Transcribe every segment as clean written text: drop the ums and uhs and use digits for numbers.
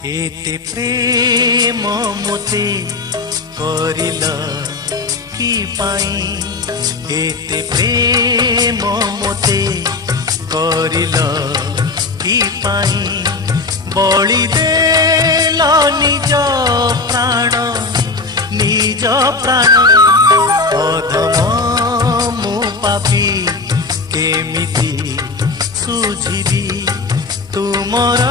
एते प्रेम मोते करिल कि पाई, एते प्रेम मोते करिल कि पाई, बलि देल निज प्राण निज प्राण, अधम मु पापी केमिति सुझिबी तुमर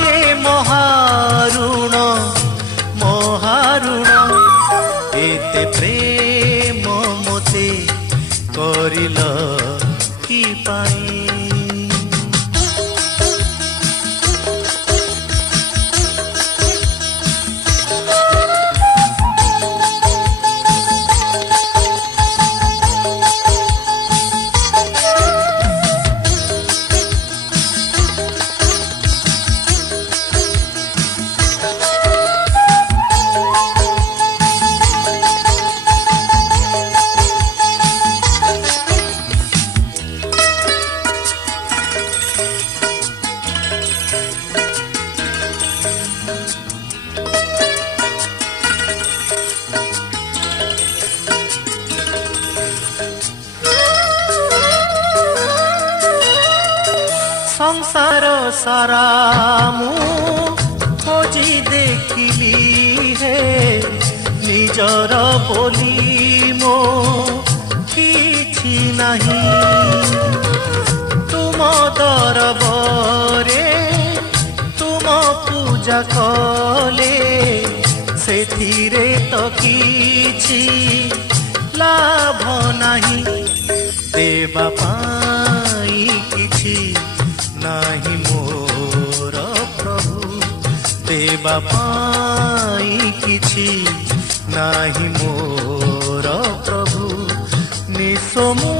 ये महारुण महारुण, एते प्रेम मोते करिल कि पाई। संसार सारा मु खोजी देखिली हे, निजर बोली मो किछि नाही, तुम दरबारे तुम पूजा कले सेथिरे तो किछि लाभ नाही, देवा पाई किछि नाही मोर प्रभु, देवा पाई किछि नाही मोर प्रभु, निसमु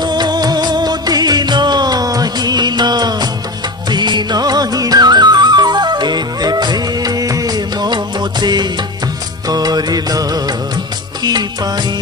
दीनहीन दीनहीन, एते प्रेम मोते करिल कि पाई।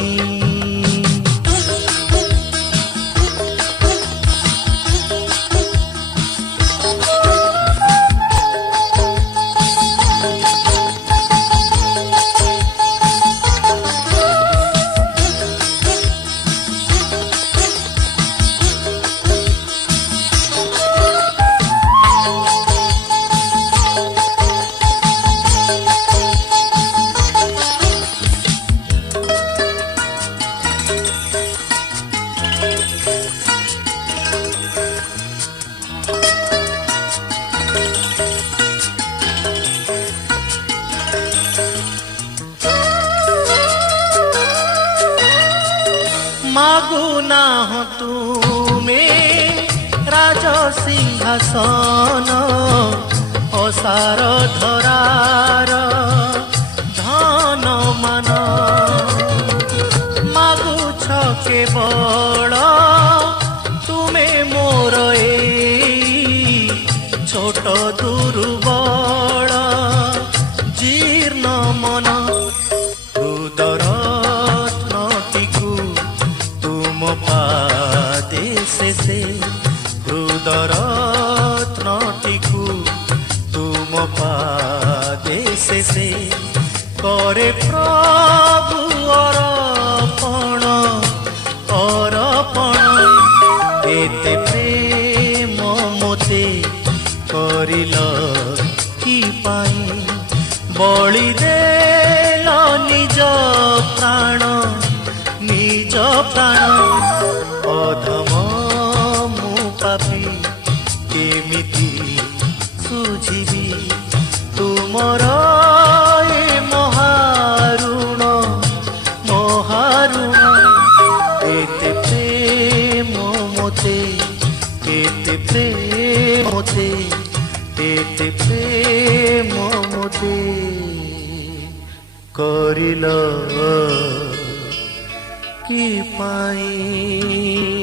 मागुना हो तुमे राज सिंहासन, असार धरार धन मान, मागुछ केवल तुमे मोर ए छोट दुर्बल जीर्ण मन, से हृदरत्नटिकु तुम पादेश से करे प्रभु अर्पण अर्पण, एते प्रेम मोते करिल कि पाई, बलि देल निज प्राण निज प्राण, अधम पापी केमिति सुझिबी तुमर ये महारुण महारुण, एते प्रेम मोते एते प्रेम मोते एते प्रेम मोते करिल कि पाई।